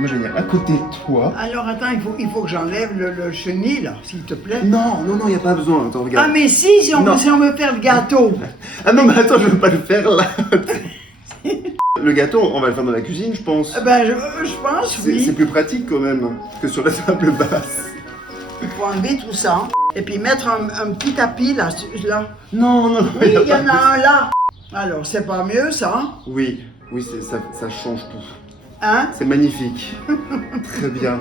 moi je vais venir à côté de toi. Alors attends, il faut que j'enlève le chenil, là, s'il te plaît. Non, il n'y a pas besoin. Attends, regarde. Ah mais si on veut faire le gâteau. Ah non, mais attends, je veux pas le faire là. Le gâteau, on va le faire dans la cuisine, je pense. Ben je pense, oui. C'est plus pratique quand même que sur la table basse. Il faut enlever tout ça. Et puis mettre un petit tapis là. Non. Oui, il y en a un là. Alors, c'est pas mieux ça? Oui, ça change tout. Hein? C'est magnifique. Très bien.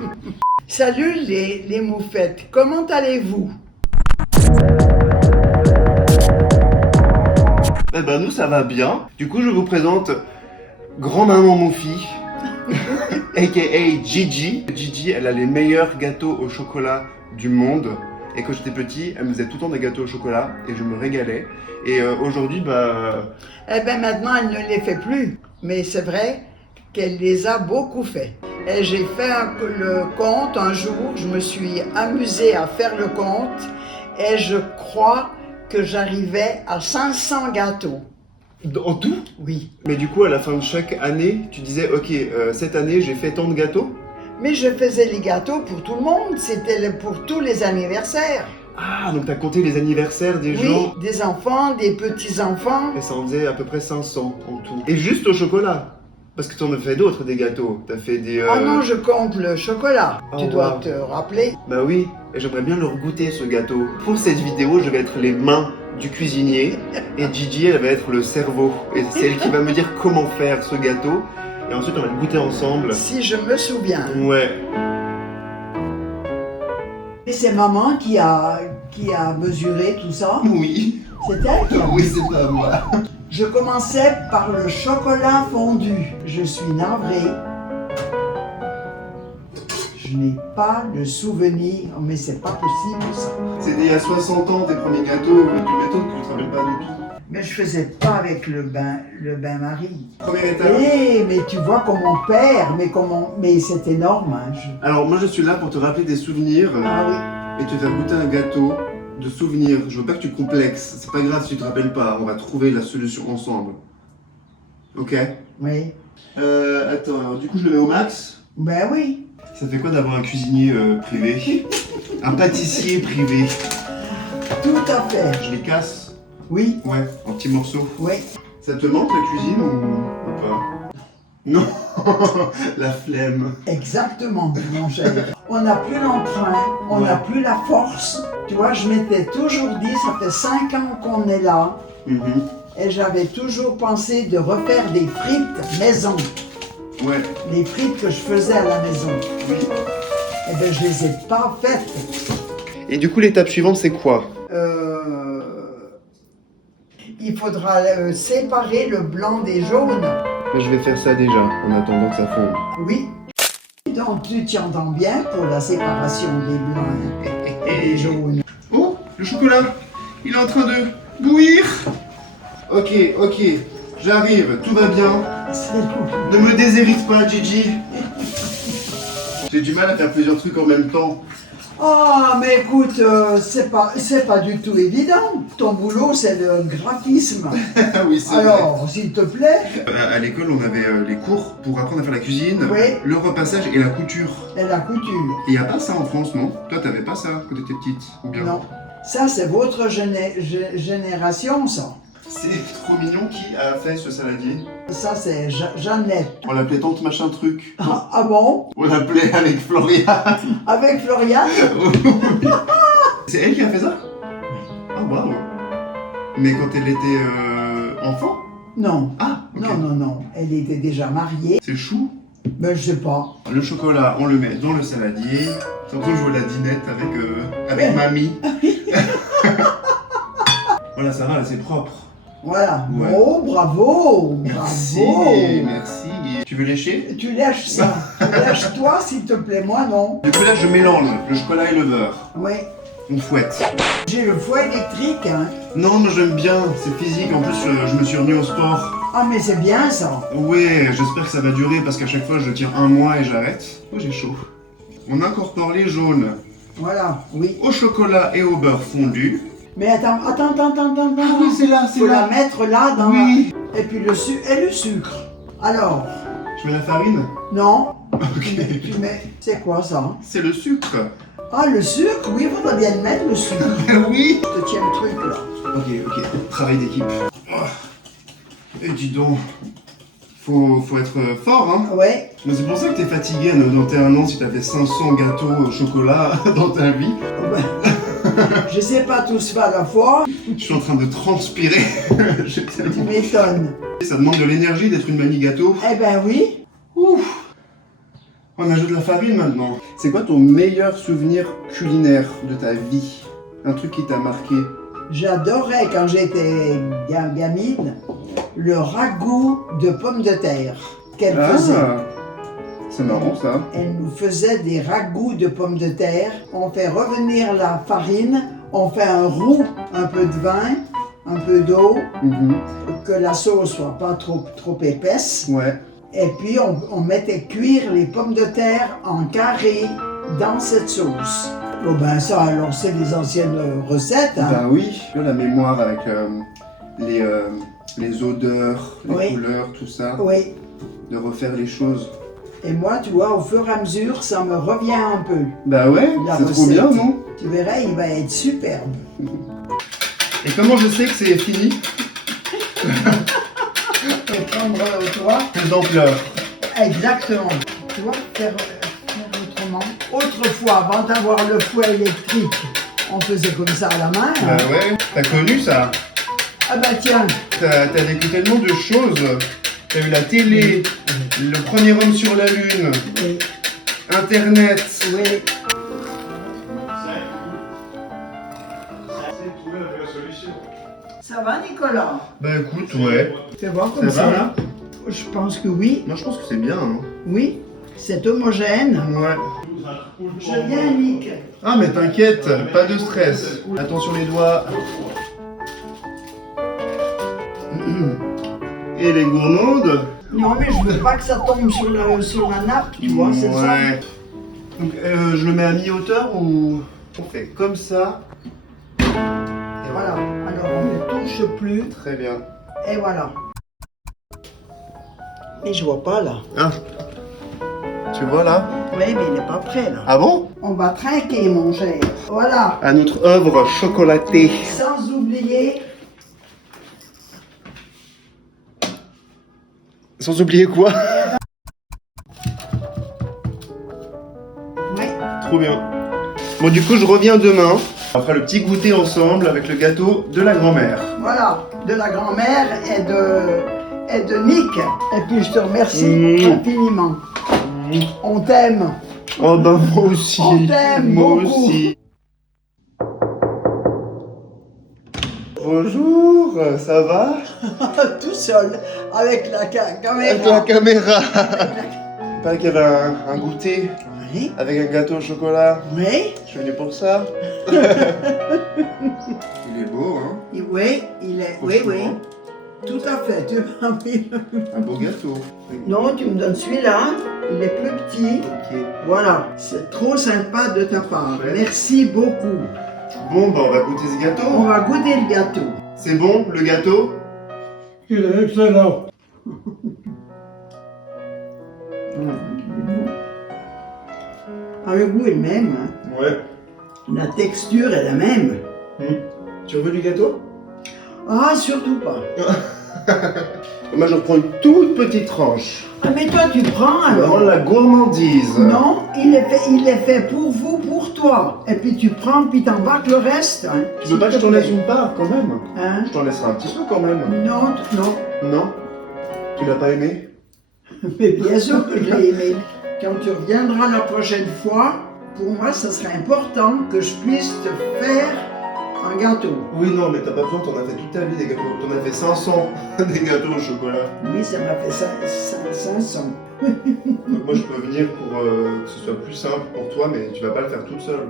Salut les moufettes, comment allez-vous? Eh ben nous ça va bien. Du coup je vous présente Grand-Maman Moufi, a.k.a. Gigi. Gigi, elle a les meilleurs gâteaux au chocolat du monde. Et quand j'étais petit, elle me faisait tout le temps des gâteaux au chocolat et je me régalais. Et aujourd'hui, Eh ben maintenant, elle ne les fait plus. Mais c'est vrai qu'elle les a beaucoup fait. Et j'ai fait le compte un jour, je me suis amusée à faire le compte et je crois que j'arrivais à 500 gâteaux. En tout? Oui. Mais du coup, à la fin de chaque année, tu disais, ok, cette année, j'ai fait tant de gâteaux? Mais je faisais les gâteaux pour tout le monde, c'était pour tous les anniversaires. Ah, donc t'as compté les anniversaires des gens? Oui, des enfants, des petits-enfants. Et ça en faisait à peu près 500 en tout. Et juste au chocolat? Parce que t'en as fait d'autres, des gâteaux. T'as fait des... Ah non, je compte le chocolat. Oh, Tu dois wow. te rappeler. Bah oui, et j'aimerais bien leur goûter ce gâteau. Pour cette vidéo, je vais être les mains du cuisinier et Gigi, elle va être le cerveau. Et c'est elle qui va me dire comment faire ce gâteau. Et ensuite, on va le goûter ensemble. Si je me souviens. Ouais. Et c'est maman qui a mesuré tout ça. Oui. C'est elle qui a... Oui, c'est pas moi. Je commençais par le chocolat fondu. Je suis navrée. Je n'ai pas le souvenir, mais c'est pas possible ça. C'était il y a 60 ans tes premiers gâteaux. Tu m'étonnes que tu te rappelles pas du tout. Mais je faisais pas avec le bain-marie. Première étape. Mais tu vois comme mon père, mais c'est énorme. Hein, Alors moi je suis là pour te rappeler des souvenirs Ah oui. et te faire goûter un gâteau de souvenirs. Je veux pas que tu complexes. C'est pas grave si tu te rappelles pas. On va trouver la solution ensemble. Ok? Oui. Attends, alors du coup je le mets au max. Ben oui. Ça fait quoi d'avoir un cuisinier privé? Un pâtissier privé? Tout à fait. Je les casse? Oui. Ouais, en petits morceaux. Oui. Ça te manque la cuisine ou pas? Non. La flemme. Exactement, mon cher. On n'a plus l'entrain, on n'a plus la force. Tu vois, je m'étais toujours dit, ça fait 5 ans qu'on est là, et j'avais toujours pensé de refaire des frites maison. Ouais. Les frites que je faisais à la maison. Oui. Eh bien, je les ai pas faites. Et du coup, l'étape suivante, c'est quoi? Il faudra séparer le blanc des jaunes. Mais je vais faire ça déjà, en attendant que ça fonde. Oui. Donc, tu t'y entends bien pour la séparation des blancs et des jaunes. Oh, le chocolat, il est en train de bouillir. Ok, j'arrive, tout va bien. Ne me déshérite pas, Gigi. J'ai du mal à faire plusieurs trucs en même temps. Ah, mais écoute, c'est pas du tout évident. Ton boulot, c'est le graphisme. Oui, c'est Alors, s'il te plaît. À l'école, on avait les cours pour apprendre à faire la cuisine, Oui. le repassage et la couture. Et la couture. Il n'y a pas ça en France, non? Toi, t'avais pas ça quand t'étais petite, ou bien? Non. Ça, c'est votre génération, ça. C'est trop mignon. Qui a fait ce saladier? Ça, c'est Jeannette. On l'appelait tante machin truc. Ah bon? On l'appelait avec Florian. Avec Floriane? C'est elle qui a fait ça? Ah waouh. Mais quand elle était enfant? Non. Ah, ok. Non. Elle était déjà mariée. C'est chou. Ben, je sais pas. Le chocolat, on le met dans le saladier. J'ai l'impression de jouer à la dinette avec mamie. Voilà, ça va, là, c'est propre. Voilà. Ouais. Oh, bravo. Merci, Bravo. merci. Tu veux lécher? Tu lèches ça. Tu lèches toi, s'il te plaît. Moi, non. Du coup, là, je mélange le chocolat et le beurre. Oui. On fouette. J'ai le foie électrique, hein. Non, mais j'aime bien, c'est physique. En plus, je me suis remis au sport. Ah, mais c'est bien, ça. Ouais, j'espère que ça va durer parce qu'à chaque fois, je tiens un mois et j'arrête. Oh, j'ai chaud. On incorpore les jaunes Voilà, oui. au chocolat et au beurre fondu. Mais attends. Ah oui, c'est là, c'est Faut là. la mettre là dans Oui. la... Et puis le sucre. Alors, Je mets la farine? Non. Ok. Tu mets... C'est quoi ça? C'est le sucre. Ah, le sucre? Oui, il faudrait bien le mettre, le sucre. Oui. Je te tiens le truc, là. Ok. Travail d'équipe. Oh. Et dis donc, faut être fort, hein. Ouais. Mais c'est pour ça que t'es fatigué à 91 ans si t'as fait 500 gâteaux au chocolat dans ta vie. Je sais pas tous faire à la fois. Je suis en train de transpirer. J'ai Tu tellement- m'étonnes. Ça demande de l'énergie d'être une manie gâteau. Eh ben oui. Ouf. On ajoute de la farine maintenant. C'est quoi ton meilleur souvenir culinaire de ta vie? Un truc qui t'a marqué? J'adorais quand j'étais gamine le ragoût de pommes de terre qu'elle faisait. C'est marrant ça. Elle nous faisait des ragoûts de pommes de terre. On fait revenir la farine, on fait un roux, un peu de vin, un peu d'eau, pour que la sauce soit pas trop épaisse. Ouais. Et puis on mettait cuire les pommes de terre en carré dans cette sauce. Bon ben ça, alors c'est les anciennes recettes. Hein. Ben oui, la mémoire avec les odeurs, les Oui. couleurs, tout ça. Oui. De refaire les choses. Et moi, tu vois, au fur et à mesure, ça me revient un peu. Bah ouais, La c'est trop recette. bien, non? Tu verras, il va être superbe. Et comment je sais que c'est fini? Et prendre, toi, Plus d'ampleur. exactement. Tu vois, faire autrement. Autrefois, avant d'avoir le fouet électrique, on faisait comme ça à la main. Bah hein. ouais, t'as connu ça? Ah bah tiens, T'as vécu tellement de choses. T'as eu la télé, le premier homme sur la lune, oui, Internet. oui. Ça va, Nicolas? Bah écoute, ouais. Tu vas voir comme Ça va, là? Je pense que oui. Moi je pense que c'est bien, hein. Oui, c'est homogène. Ouais. Je viens, Nick. Ah mais t'inquiète, pas de stress. Attention les doigts. Et les gourmandes? Non, mais je veux pas que ça tombe sur la nappe, tu vois, c'est ça. Ouais. Donc je le mets à mi-hauteur ou on fait comme ça? Et voilà. Alors on ne touche plus. Très bien. Et voilà. Mais je vois pas là. Ah. Tu vois là? Oui, mais il n'est pas prêt là. Ah bon? On va trinquer, mon cher. Voilà. À notre œuvre chocolatée. Sans oublier. Sans oublier quoi? Oui. Trop bien. Bon du coup je reviens demain. On fera le petit goûter ensemble avec le gâteau de la grand-mère. Voilà. De la grand-mère et de Nick. Et puis je te remercie infiniment. On t'aime. Oh ben moi aussi. On t'aime Moi beaucoup. aussi. Bonjour, ça va? Tout seul. Avec la caméra. Avec la caméra. Il paraît qu'il y avait un goûter Oui. avec un gâteau au chocolat. Oui. Je suis venu pour ça. Il est beau, hein? Oui, il est. Oui, oui. Tout à fait. Oui. Un beau gâteau. Non, tu me donnes celui-là. Il est plus petit. Ok. Voilà. C'est trop sympa de ta part. Ouais. Merci beaucoup. Bon, ben on va goûter ce On gâteau. va goûter le gâteau. C'est bon, le gâteau? Il est excellent. Ah, le goût est le même. Hein. Ouais. La texture est la même. Tu veux du gâteau? Ah, surtout pas. Moi je prends une toute petite tranche. Ah, mais toi, tu prends Vraiment alors. la gourmandise. Non, il est fait pour vous, pour toi. Et puis tu prends, puis t'embarques le reste. Hein, Tu veux pas que je t'en laisse une part quand même? Hein? Je t'en laisserai un petit peu quand même. Non, non. Non? Tu l'as pas aimé? Mais bien sûr que je l'ai aimé. Quand tu reviendras la prochaine fois, pour moi, ça serait important que je puisse te faire un gâteau. Oui, non, mais t'as pas besoin, t'en as fait toute ta vie des gâteaux. T'en as fait 500 des gâteaux au chocolat. Oui, ça m'a fait 500. Donc moi je peux venir pour que ce soit plus simple pour toi, mais tu vas pas le faire toute seule.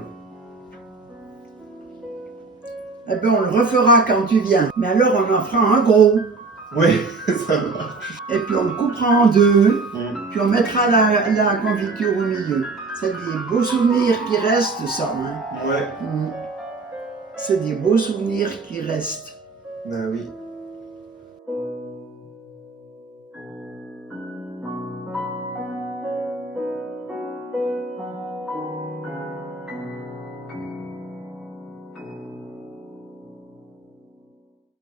Eh bien, on le refera quand tu viens. Mais alors, on en fera un gros. Oui, ça marche. Et puis, on le coupera en deux. Puis, on mettra la confiture au milieu. C'est des beaux souvenirs qui restent, ça. Hein. Ouais. C'est des beaux souvenirs qui restent. Ah oui.